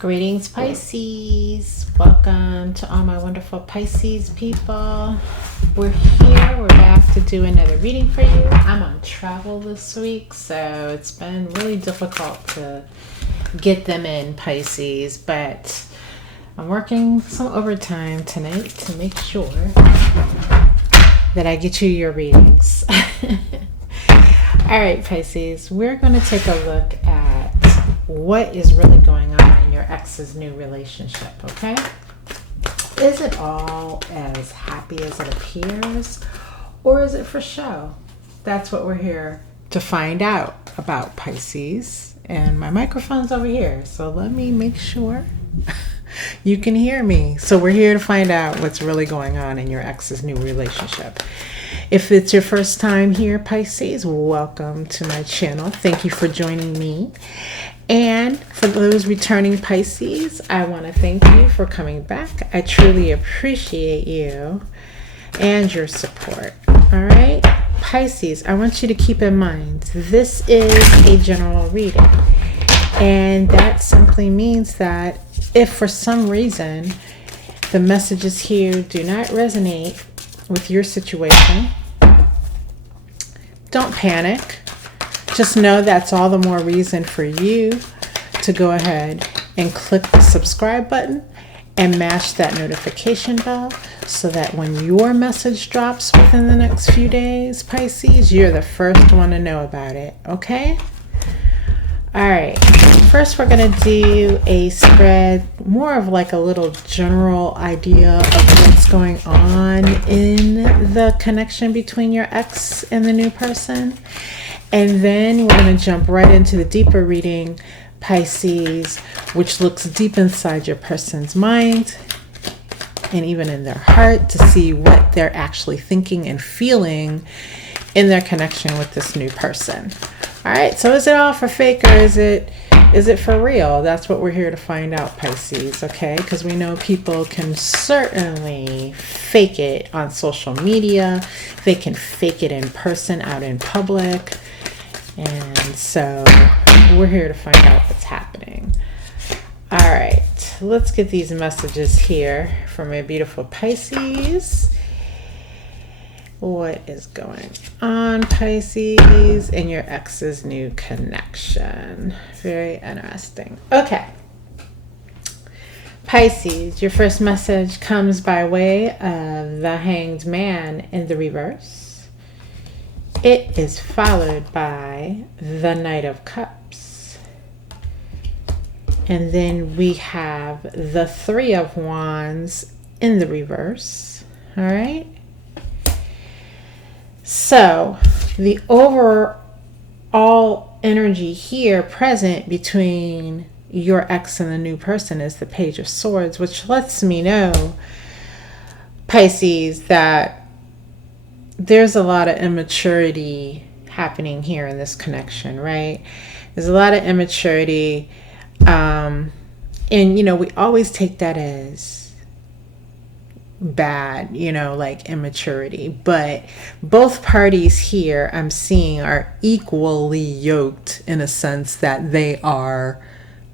Greetings, Pisces. Welcome to all my wonderful Pisces people. We're here. We're back to do another reading for you. I'm on travel this week, so it's been really difficult to get them in, Pisces, but I'm working some overtime tonight to make sure that I get you your readings. All right, Pisces, we're going to take a look at what is really going on in your ex's new relationship, okay? Is it all as happy as it appears, or is it for show? That's what we're here to find out about, Pisces. And my microphone's over here, so let me make sure you can hear me. So we're here to find out what's really going on in your ex's new relationship. If it's your first time here, Pisces, welcome to my channel. Thank you for joining me. And for those returning Pisces, I want to thank you for coming back. I truly appreciate you and your support. All right, Pisces, I want you to keep in mind, this is a general reading. And that simply means that if for some reason the messages here do not resonate with your situation, don't panic. Just know that's all the more reason for you to go ahead and click the subscribe button and mash that notification bell so that when your message drops within the next few days, Pisces, you're the first one to know about it, okay? All right, first we're going to do a spread, more of like a little general idea of what's going on in the connection between your ex and the new person. And then we're going to jump right into the deeper reading, Pisces, which looks deep inside your person's mind and even in their heart to see what they're actually thinking and feeling in their connection with this new person. All right, so is it all for fake or is it for real? That's what we're here to find out, Pisces, okay? Because we know people can certainly fake it on social media. They can fake it in person out in public. And so we're here to find out what's happening. All right, let's get these messages here from my beautiful Pisces. What is going on, Pisces, in your ex's new connection? Very interesting. Okay. Pisces, your first message comes by way of the Hanged Man in the reverse. It is followed by the Knight of Cups. And then we have the Three of Wands in the reverse. All right. So the overall energy here present between your ex and the new person is the Page of Swords, which lets me know, Pisces, that there's a lot of immaturity happening here in this connection, right? There's a lot of immaturity. And, you know, we always take that as bad, you know, like immaturity. But both parties here I'm seeing are equally yoked in a sense that they are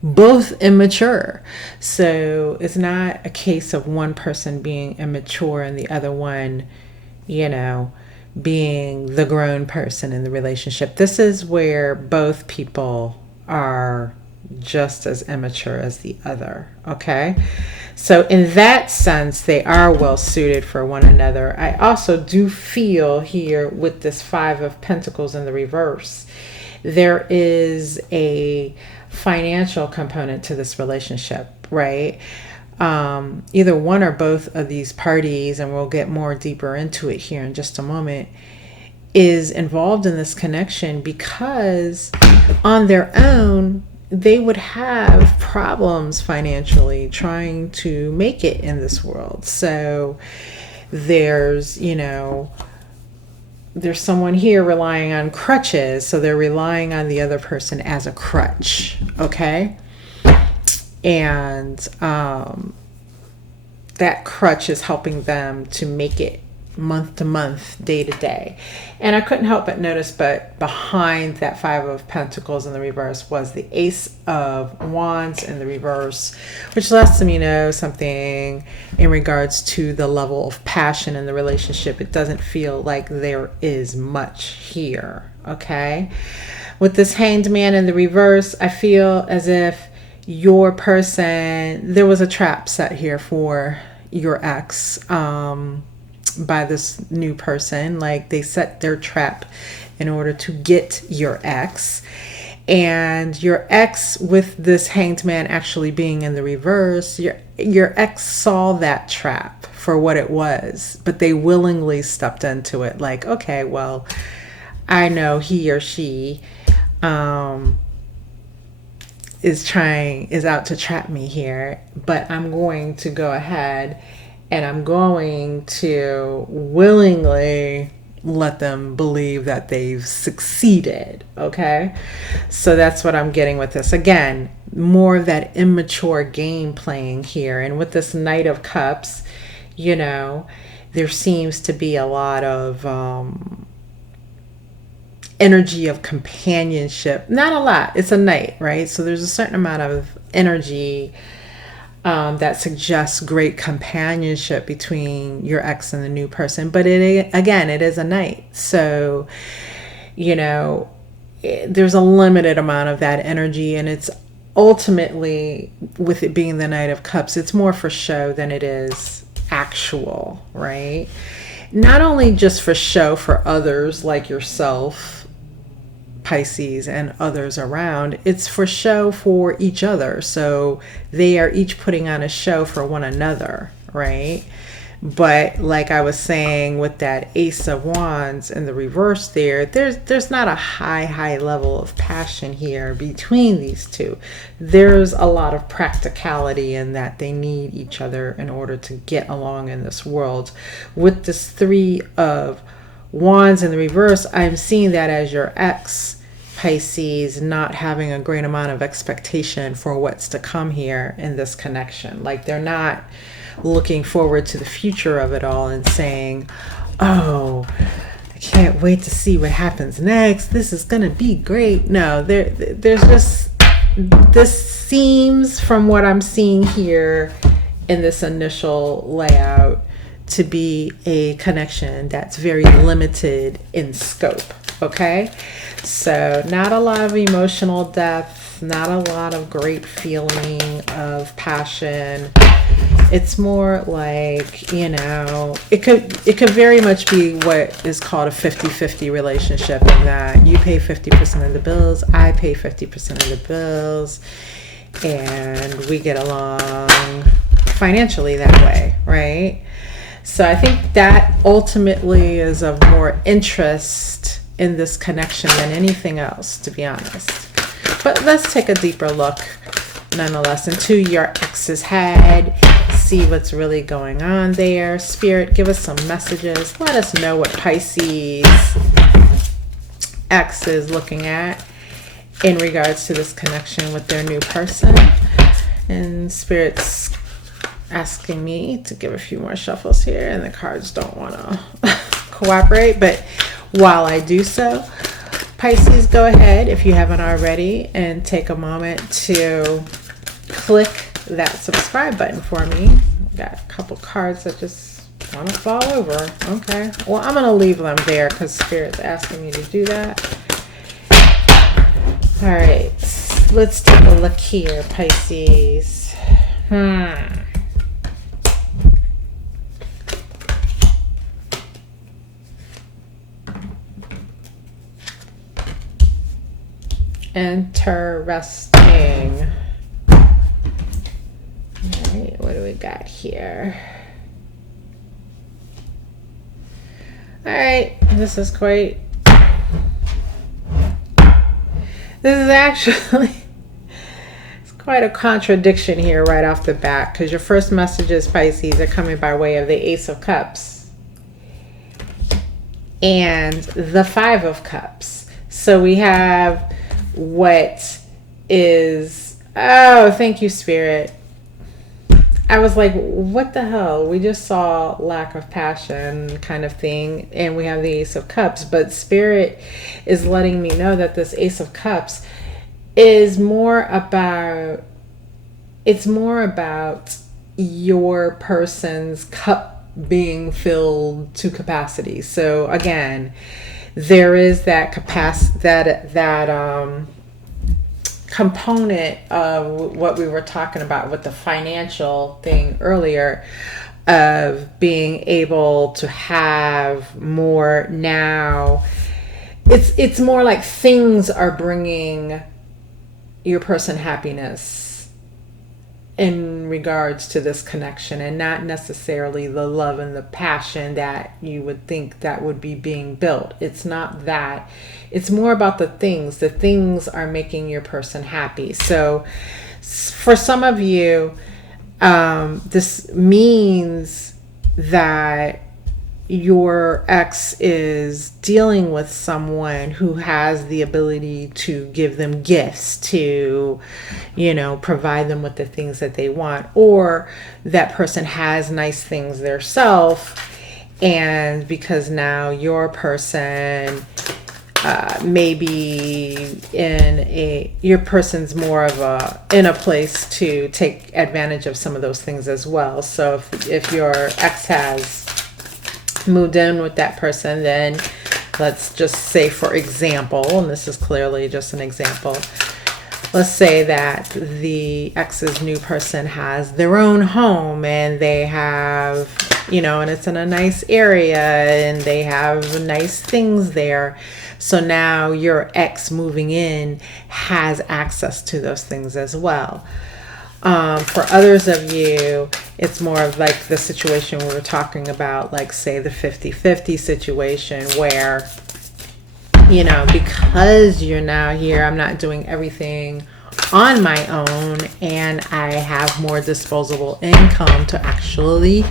both immature. So it's not a case of one person being immature and the other one, you know, being the grown person in the relationship. This is where both people are just as immature as the other, okay? So in that sense, they are well suited for one another. I also do feel here with this Five of Pentacles in the reverse, there is a financial component to this relationship, right? Either one or both of these parties, and we'll get more deeper into it here in just a moment, is involved in this connection because on their own, they would have problems financially trying to make it in this world. So there's, you know, there's someone here relying on crutches. So they're relying on the other person as a crutch. Okay. And that crutch is helping them to make it month to month, day to day. And I couldn't help but notice, but behind that Five of Pentacles in the reverse was the Ace of Wands in the reverse, which lets me know something in regards to the level of passion in the relationship. It doesn't feel like there is much here, okay? With this Hanged Man in the reverse, I feel as if your person, there was a trap set here for your ex, by this new person. Like, they set their trap in order to get your ex. And your ex, with this Hanged Man actually being in the reverse, your ex saw that trap for what it was, but they willingly stepped into it. Like, okay, well, I know he or she is out to trap me here, but I'm going to go ahead and I'm going to willingly let them believe that they've succeeded. Okay, so that's what I'm getting with this. Again, more of that immature game playing here. And with this Knight of Cups, you know, there seems to be a lot of energy of companionship. Not a lot, it's a knight, right? So there's a certain amount of energy that suggests great companionship between your ex and the new person. But it is a knight. So, you know, there's a limited amount of that energy, and it's ultimately, with it being the Knight of Cups, it's more for show than it is actual, right? Not only just for show for others like yourself, Pisces, and others around, it's for show for each other. So they are each putting on a show for one another, right? But like I was saying, with that Ace of Wands in the reverse there's not a high level of passion here between these two. There's a lot of practicality in that they need each other in order to get along in this world. With this Three of Wands in the reverse, I'm seeing that as your ex, Pisces, not having a great amount of expectation for what's to come here in this connection. Like, they're not looking forward to the future of it all and saying, oh, I can't wait to see what happens next. This is going to be great. No, there's just, this seems, from what I'm seeing here in this initial layout, to be a connection that's very limited in scope. Okay, so not a lot of emotional depth, not a lot of great feeling of passion. It's more like, you know, it could very much be what is called a 50-50 relationship, in that you pay 50% of the bills, I pay 50% of the bills, and we get along financially that way, right? So I think that ultimately is of more interest in this connection than anything else, to be honest. But let's take a deeper look nonetheless into your ex's head, see what's really going on there. Spirit, give us some messages. Let us know what Pisces ex is looking at in regards to this connection with their new person. And Spirit's asking me to give a few more shuffles here, and the cards don't want to cooperate. But while I do so, Pisces, go ahead, if you haven't already, and take a moment to click that subscribe button for me. Got a couple cards that just want to fall over. Okay, well, I'm going to leave them there because Spirit's asking me to do that. All right, let's take a look here, Pisces. Interesting. All right, what do we got here? All right, this is quite, this is actually, it's quite a contradiction here right off the bat, because your first messages, Pisces, are coming by way of the Ace of Cups and the Five of Cups. So we have what is, oh, thank you, Spirit. I was like, what the hell? We just saw lack of passion kind of thing, and we have the Ace of Cups, but Spirit is letting me know that this Ace of Cups is more about, it's more about your person's cup being filled to capacity. So again, there is that capacity, that component of what we were talking about with the financial thing earlier, of being able to have more now. It's more like things are bringing your person happiness in regards to this connection, and not necessarily the love and the passion that you would think that would be being built. It's not that. It's more about the things. The things are making your person happy. So for some of you, this means that your ex is dealing with someone who has the ability to give them gifts, to, provide them with the things that they want, or that person has nice things themselves, and because now your person maybe your person's more of in a place to take advantage of some of those things as well. So if your ex has moved in with that person, then let's just say, for example, and this is clearly just an example, let's say that the ex's new person has their own home, and they have, and it's in a nice area, and they have nice things there. So now your ex moving in has access to those things as well. For others of you, it's more of like the situation we were talking about, like say the 50-50 situation where, because you're now here, I'm not doing everything on my own, and I have more disposable income to actually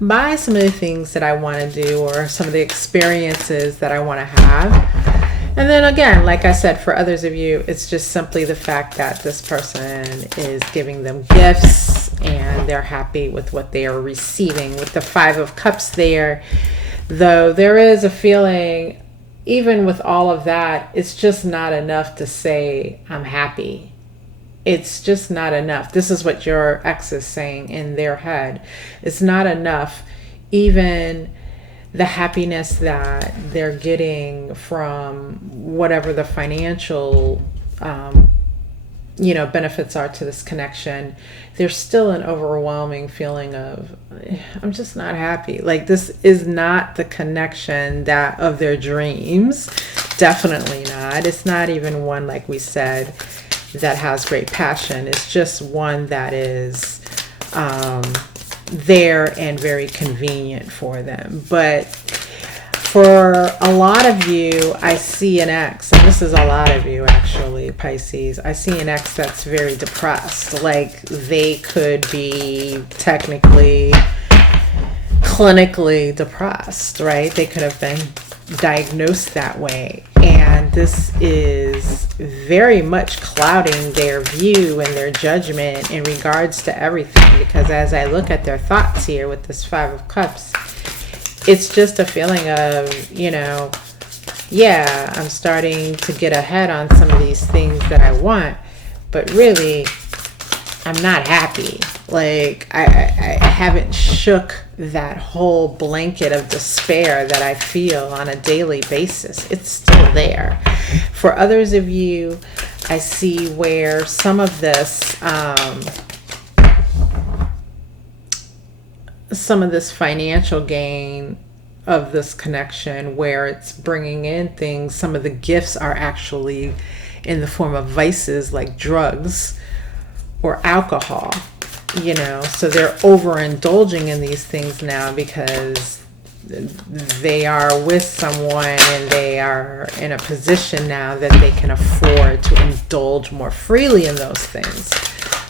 buy some of the things that I want to do, or some of the experiences that I want to have. And then again, like I said, for others of you, it's just simply the fact that this person is giving them gifts and they're happy with what they are receiving. With the Five of Cups there, though, there is a feeling, even with all of that, it's just not enough to say, I'm happy. It's just not enough. This is what your ex is saying in their head. It's not enough. Even the happiness that they're getting from whatever the financial, benefits are to this connection, there's still an overwhelming feeling of, I'm just not happy. Like, this is not the connection that of their dreams. Definitely not. It's not even one, like we said, that has great passion. It's just one that is there and very convenient for them. But for a lot of you, I see an ex, and this is a lot of you actually, Pisces, I see an ex that's very depressed. Like, they could be technically clinically depressed, right? They could have been diagnosed that way, and this is very much clouding their view and their judgment in regards to everything, because as I look at their thoughts here with this Five of Cups, it's just a feeling of, I'm starting to get ahead on some of these things that I want, but really I'm not happy. Like, I haven't shook that whole blanket of despair that I feel on a daily basis. It's still there. For others of you, I see where some of this financial gain of this connection, where it's bringing in things, some of the gifts are actually in the form of vices like drugs or alcohol. So they're overindulging in these things now because they are with someone and they are in a position now that they can afford to indulge more freely in those things.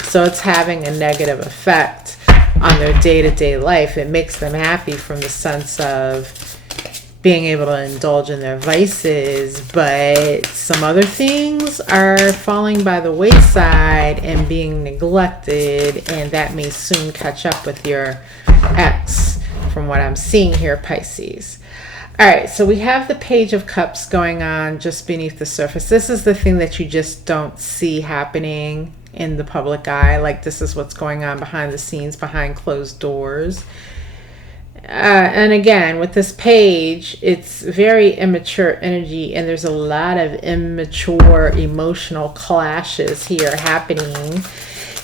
So it's having a negative effect on their day-to-day life. It makes them happy from the sense of being able to indulge in their vices, but some other things are falling by the wayside and being neglected, and that may soon catch up with your ex, from what I'm seeing here, Pisces. All right, so we have the Page of Cups going on just beneath the surface. This is the thing that you just don't see happening in the public eye. Like, this is what's going on behind the scenes, behind closed doors. And again, with this page, it's very immature energy, and there's a lot of immature emotional clashes here happening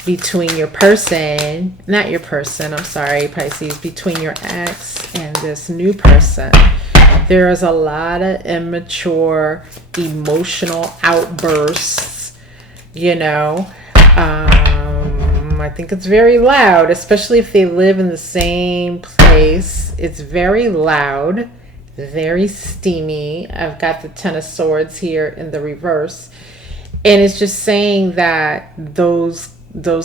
between your person, not your person, I'm sorry, Pisces, between your ex and this new person. There is a lot of immature emotional outbursts, you know. I think it's very loud, especially if they live in the same place. It's very loud, very steamy. I've got the Ten of Swords here in the reverse. And it's just saying that those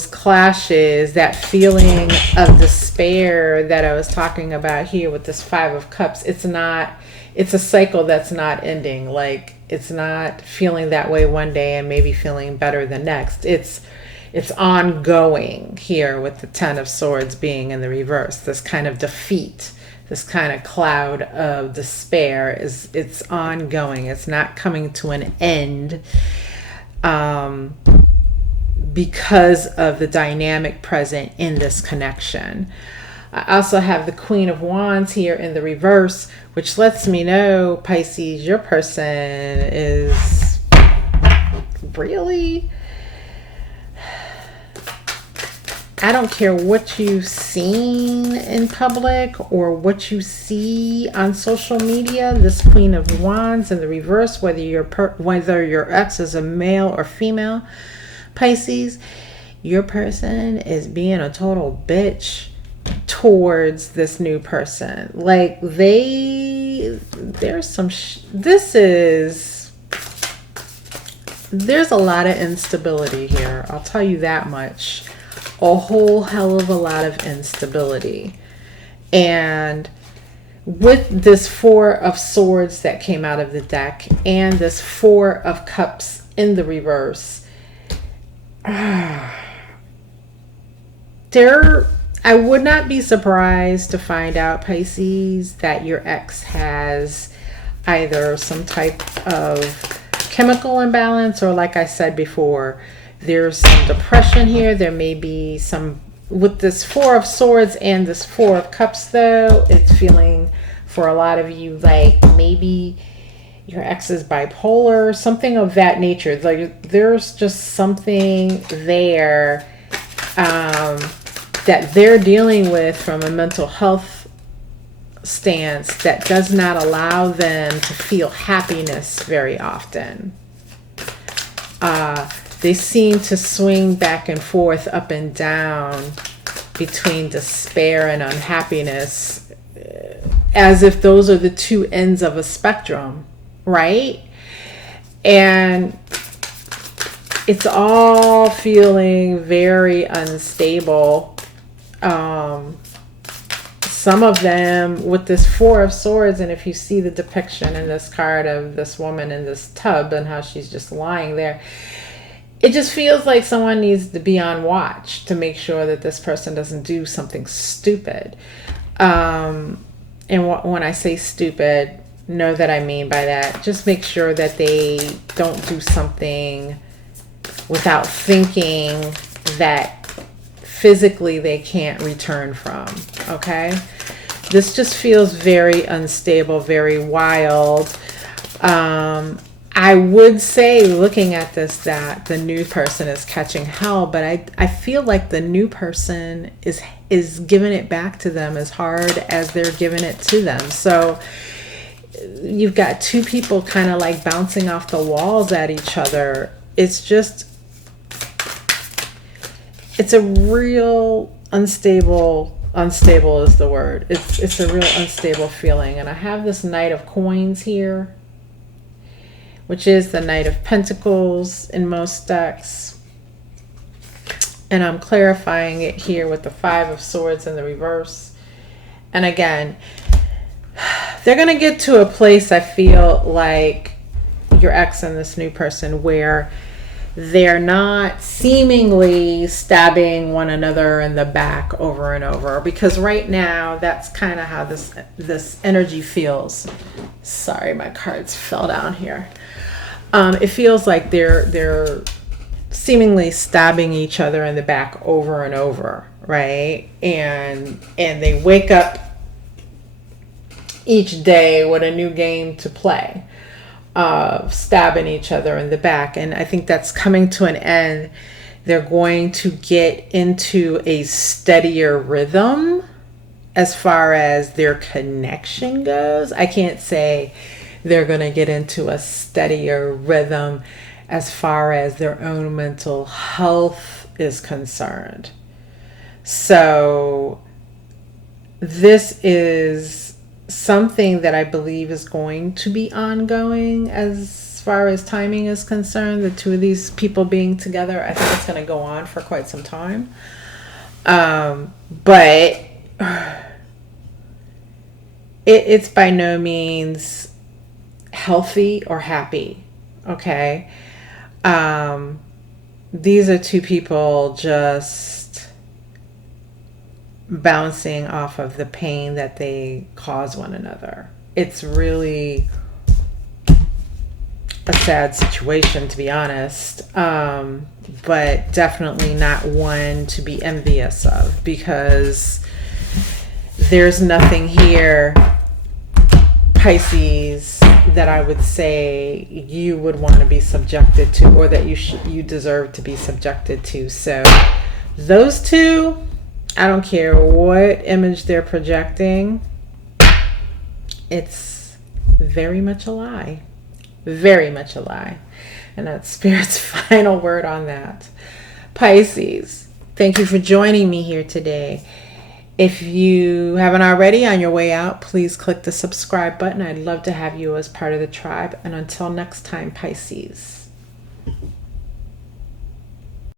clashes, that feeling of despair that I was talking about here with this Five of Cups, it's a cycle that's not ending. Like, it's not feeling that way one day and maybe feeling better the next. It's ongoing here with the Ten of Swords being in the reverse. This kind of defeat, this kind of cloud of despair it's ongoing. It's not coming to an end because of the dynamic present in this connection. I also have the Queen of Wands here in the reverse, which lets me know, Pisces, your person is really... I don't care what you've seen in public or what you see on social media, this Queen of Wands in the reverse, whether your ex is a male or female, Pisces, your person is being a total bitch towards this new person. Like, there's a lot of instability here. I'll tell you that much. A whole hell of a lot of instability. And with this Four of Swords that came out of the deck and this Four of Cups in the reverse, I would not be surprised to find out, Pisces, that your ex has either some type of chemical imbalance, or, like I said before, there's some depression here. There may be some, with this Four of Swords and this Four of Cups, though, it's feeling for a lot of you like maybe your ex is bipolar, something of that nature. Like, there's just something there that they're dealing with from a mental health stance that does not allow them to feel happiness very often. They seem to swing back and forth, up and down, between despair and unhappiness, as if those are the two ends of a spectrum, right? And it's all feeling very unstable. Some of them with this Four of Swords, and if you see the depiction in this card of this woman in this tub and how she's just lying there, it just feels like someone needs to be on watch to make sure that this person doesn't do something stupid. And when I say stupid, know that I mean by that, just make sure that they don't do something without thinking that physically they can't return from, okay? This just feels very unstable, very wild. I would say, looking at this, that the new person is catching hell, but I feel like the new person is giving it back to them as hard as they're giving it to them. So you've got two people kind of like bouncing off the walls at each other. It's a real unstable is the word. It's a real unstable feeling. And I have this Knight of Coins here, which is the Knight of Pentacles in most decks. And I'm clarifying it here with the Five of Swords in the reverse. And again, they're going to get to a place, I feel like, your ex and this new person, where they're not seemingly stabbing one another in the back over and over, because right now that's kind of how this energy feels. Sorry, my cards fell down here. It feels like they're seemingly stabbing each other in the back over and over, right? And they wake up each day with a new game to play, of stabbing each other in the back. And I think that's coming to an end. They're going to get into a steadier rhythm as far as their connection goes. I can't say they're going to get into a steadier rhythm as far as their own mental health is concerned. So this is something that I believe is going to be ongoing as far as timing is concerned. The two of these people being together, I think it's going to go on for quite some time. But it's by no means healthy or happy. Okay. These are two people just bouncing off of the pain that they cause one another. It's really a sad situation, to be honest, but definitely not one to be envious of, because there's nothing here, Pisces, that I would say you would want to be subjected to, or that you deserve to be subjected to. So those two, I don't care what image they're projecting, it's very much a lie. Very much a lie. And that's Spirit's final word on that. Pisces, thank you for joining me here today. If you haven't already, on your way out, please click the subscribe button. I'd love to have you as part of the tribe. And until next time, Pisces.